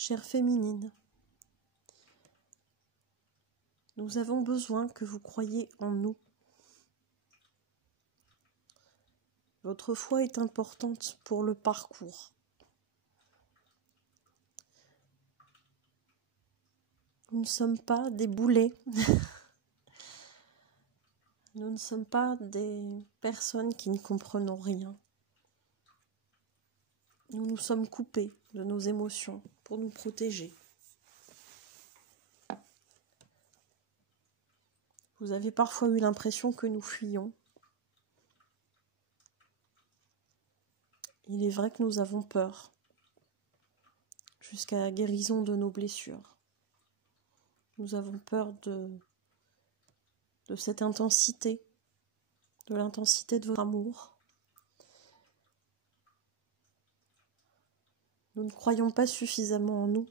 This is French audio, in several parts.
Chère féminine, nous avons besoin que vous croyiez en nous. Votre foi est importante pour le parcours. Nous ne sommes pas des boulets. Nous ne sommes pas des personnes qui ne comprenons rien. Nous nous sommes coupés de nos émotions pour nous protéger. Vous avez parfois eu l'impression que nous fuyions. Il est vrai que nous avons peur, jusqu'à la guérison de nos blessures. Nous avons peur de cette intensité, de l'intensité de votre amour. Nous ne croyons pas suffisamment en nous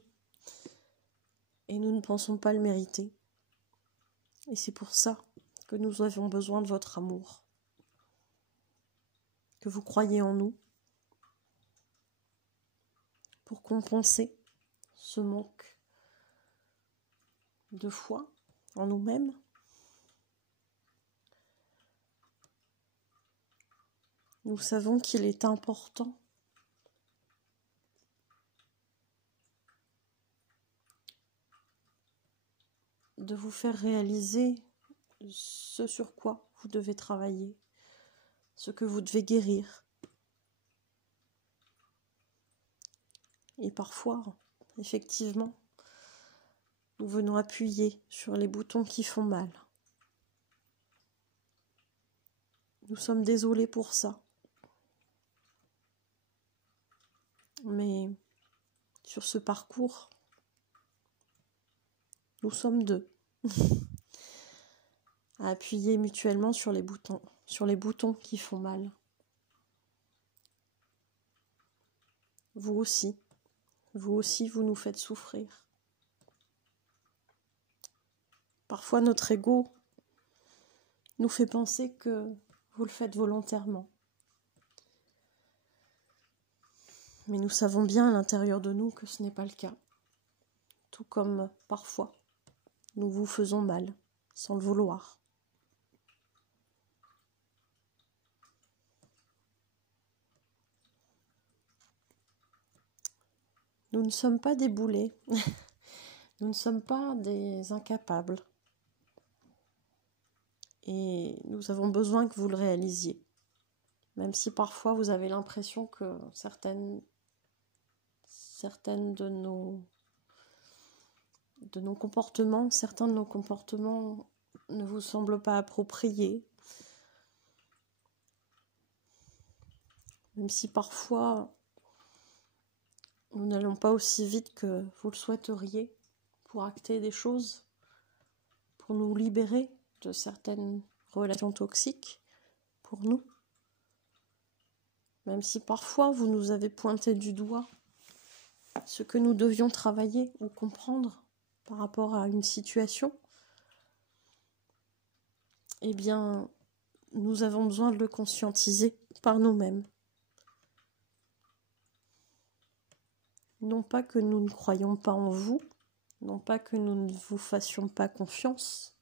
et nous ne pensons pas le mériter. Et c'est pour ça que nous avons besoin de votre amour. Que vous croyez en nous pour compenser ce manque de foi en nous-mêmes. Nous savons qu'il est important de vous faire réaliser ce sur quoi vous devez travailler, ce que vous devez guérir. Et parfois, effectivement, nous venons appuyer sur les boutons qui font mal. Nous sommes désolés pour ça. Mais sur ce parcours, nous sommes deux à appuyer mutuellement sur les boutons qui font mal. Vous aussi, vous nous faites souffrir. Parfois notre ego nous fait penser que vous le faites volontairement. Mais nous savons bien à l'intérieur de nous que ce n'est pas le cas. Tout comme parfois, nous vous faisons mal, sans le vouloir. Nous ne sommes pas des boulets, nous ne sommes pas des incapables. Et nous avons besoin que vous le réalisiez. Même si parfois vous avez l'impression que certaines de nos comportements, certains de nos comportements ne vous semblent pas appropriés. Même si parfois nous n'allons pas aussi vite que vous le souhaiteriez pour acter des choses, pour nous libérer de certaines relations toxiques pour nous. Même si parfois vous nous avez pointé du doigt ce que nous devions travailler ou comprendre par rapport à une situation, eh bien, nous avons besoin de le conscientiser par nous-mêmes. Non pas que nous ne croyions pas en vous, non pas que nous ne vous fassions pas confiance,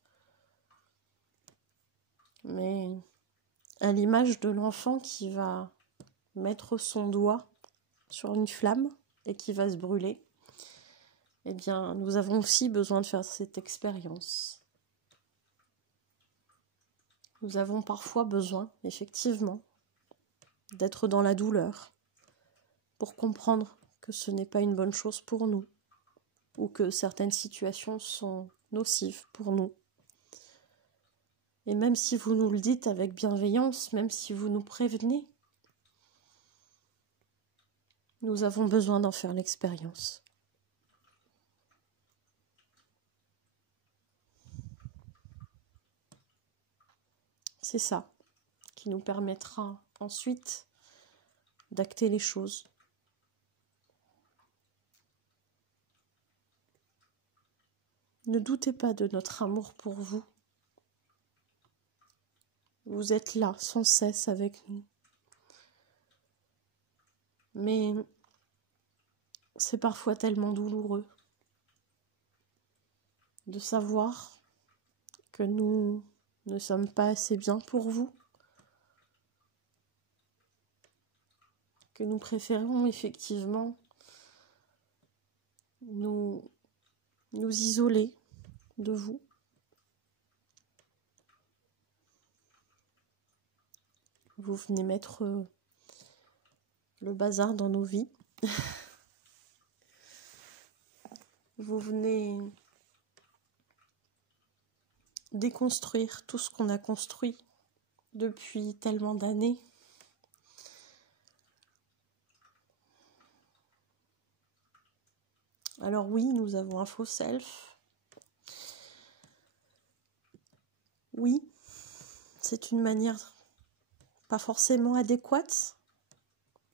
mais à l'image de l'enfant qui va mettre son doigt sur une flamme et qui va se brûler, eh bien, nous avons aussi besoin de faire cette expérience. Nous avons parfois besoin, effectivement, d'être dans la douleur pour comprendre que ce n'est pas une bonne chose pour nous ou que certaines situations sont nocives pour nous. Et même si vous nous le dites avec bienveillance, même si vous nous prévenez, nous avons besoin d'en faire l'expérience. C'est ça qui nous permettra ensuite d'acter les choses. Ne doutez pas de notre amour pour vous. Vous êtes là sans cesse avec nous. Mais c'est parfois tellement douloureux de savoir que nous ne sommes pas assez bien pour vous, que nous préférons effectivement nous isoler de vous. Vous venez mettre le bazar dans nos vies. Vous venez déconstruire tout ce qu'on a construit depuis tellement d'années. Alors oui, nous avons un faux self. Oui, c'est une manière pas forcément adéquate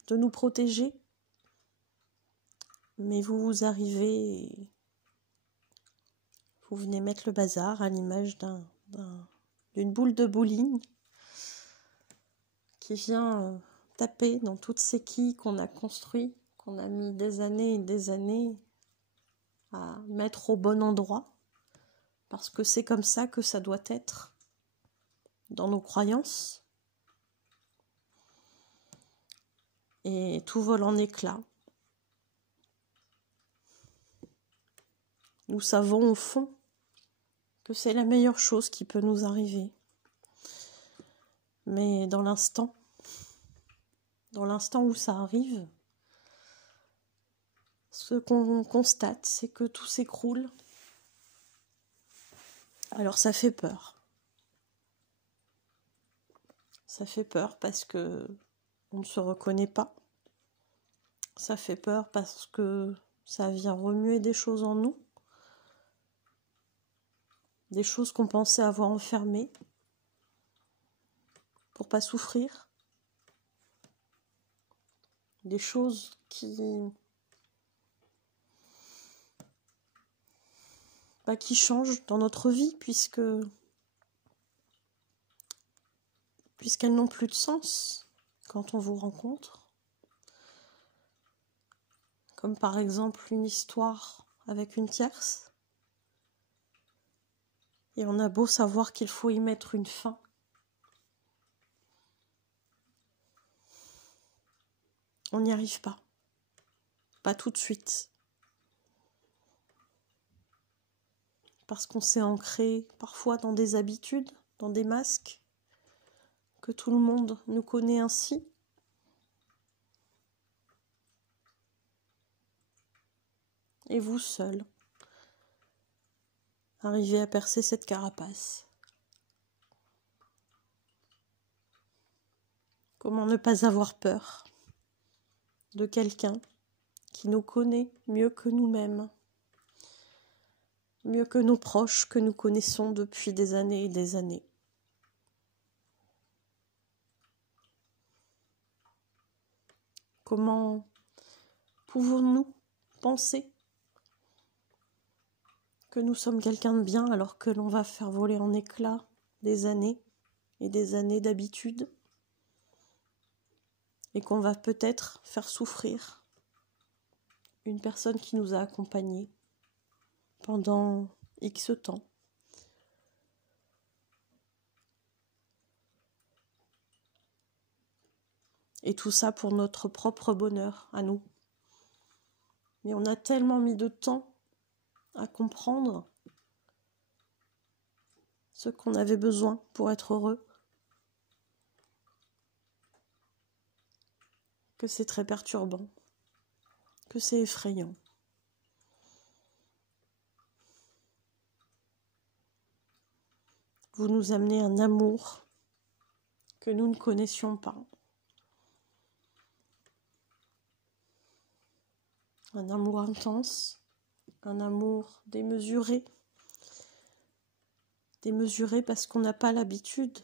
de nous protéger. Mais vous arrivez, vous venez mettre le bazar à l'image d'une boule de bowling qui vient taper dans toutes ces quilles qu'on a construites, qu'on a mis des années et des années à mettre au bon endroit, parce que c'est comme ça que ça doit être dans nos croyances. Et tout vole en éclats. Nous savons au fond que c'est la meilleure chose qui peut nous arriver. Mais dans l'instant où ça arrive, ce qu'on constate, c'est que tout s'écroule. Alors ça fait peur. Ça fait peur parce que on ne se reconnaît pas. Ça fait peur parce que ça vient remuer des choses en nous. Des choses qu'on pensait avoir enfermées pour pas souffrir. Des choses qui changent dans notre vie puisqu'elles n'ont plus de sens quand on vous rencontre. Comme par exemple une histoire avec une tierce. Et on a beau savoir qu'il faut y mettre une fin. On n'y arrive pas. Pas tout de suite. Parce qu'on s'est ancré parfois dans des habitudes, dans des masques, que tout le monde nous connaît ainsi. Et vous seul, arrivez à percer cette carapace. Comment ne pas avoir peur de quelqu'un qui nous connaît mieux que nous-mêmes, mieux que nos proches que nous connaissons depuis des années et des années. Comment pouvons-nous penser que nous sommes quelqu'un de bien alors que l'on va faire voler en éclats des années et des années d'habitude et qu'on va peut-être faire souffrir une personne qui nous a accompagnés pendant X temps. Et tout ça pour notre propre bonheur à nous. Mais on a tellement mis de temps à comprendre ce qu'on avait besoin pour être heureux, que c'est très perturbant, que c'est effrayant. Vous nous amenez un amour que nous ne connaissions pas. Un amour intense, un amour démesuré. Démesuré parce qu'on n'a pas l'habitude.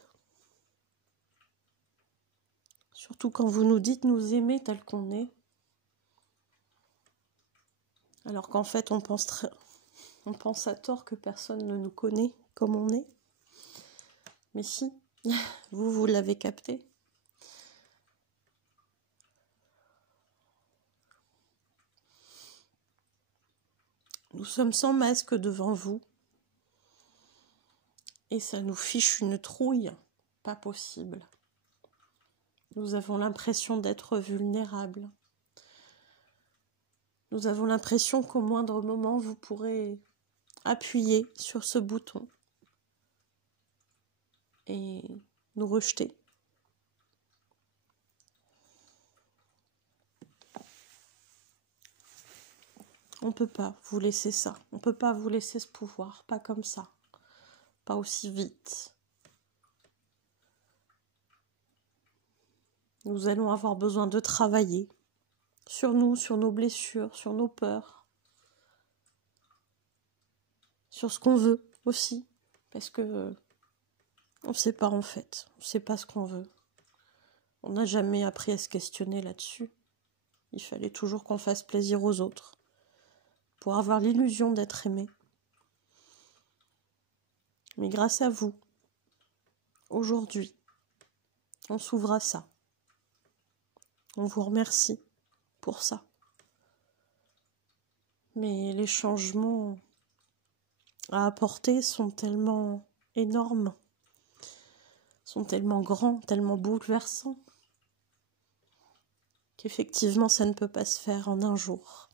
Surtout quand vous nous dites nous aimer tel qu'on est. Alors qu'en fait on pense à tort que personne ne nous connaît comme on est. Mais si, vous l'avez capté. Nous sommes sans masque devant vous. Et ça nous fiche une trouille pas possible. Nous avons l'impression d'être vulnérables. Nous avons l'impression qu'au moindre moment, vous pourrez appuyer sur ce bouton et nous rejeter. On ne peut pas vous laisser ça. On ne peut pas vous laisser ce pouvoir. Pas comme ça. Pas aussi vite. Nous allons avoir besoin de travailler sur nous, sur nos blessures, sur nos peurs, sur ce qu'on veut aussi. Parce que on ne sait pas en fait. On ne sait pas ce qu'on veut. On n'a jamais appris à se questionner là-dessus. Il fallait toujours qu'on fasse plaisir aux autres pour avoir l'illusion d'être aimé. Mais grâce à vous, aujourd'hui, on s'ouvre à ça. On vous remercie pour ça. Mais les changements à apporter sont tellement énormes, sont tellement grands, tellement bouleversants, qu'effectivement ça ne peut pas se faire en un jour.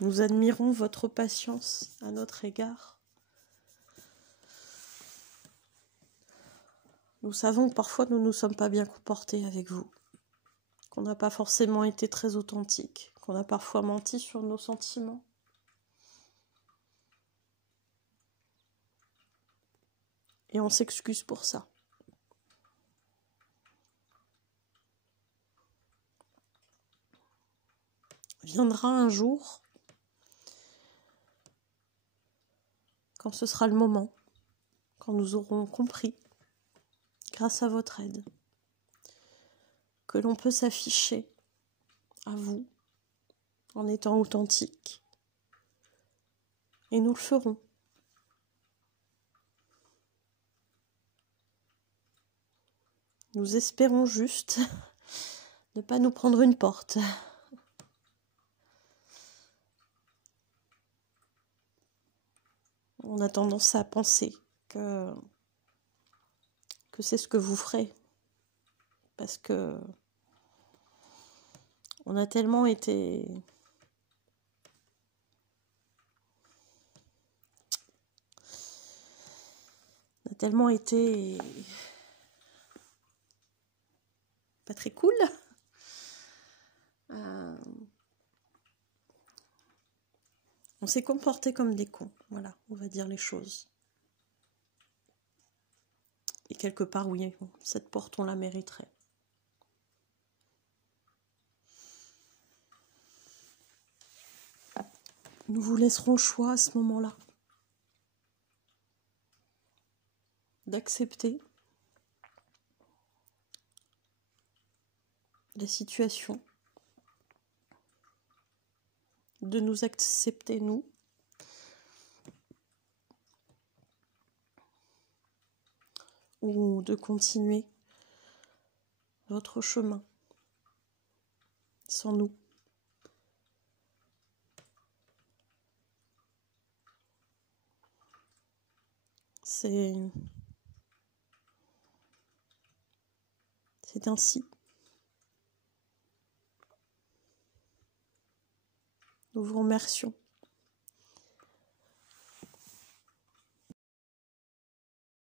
Nous admirons votre patience à notre égard. Nous savons que parfois nous ne nous sommes pas bien comportés avec vous, qu'on n'a pas forcément été très authentiques, qu'on a parfois menti sur nos sentiments. Et on s'excuse pour ça. Viendra un jour, quand ce sera le moment, quand nous aurons compris, grâce à votre aide, que l'on peut s'afficher à vous en étant authentique. Et nous le ferons. Nous espérons juste ne pas nous prendre une porte. On a tendance à penser que c'est ce que vous ferez. Parce que on a tellement été pas très cool. On s'est comporté comme des cons, voilà, on va dire les choses. Et quelque part, oui, cette porte, on la mériterait. Nous vous laisserons le choix à ce moment-là d'accepter la situation, de nous accepter nous, ou de continuer votre chemin sans nous. C'est ainsi. Nous vous remercions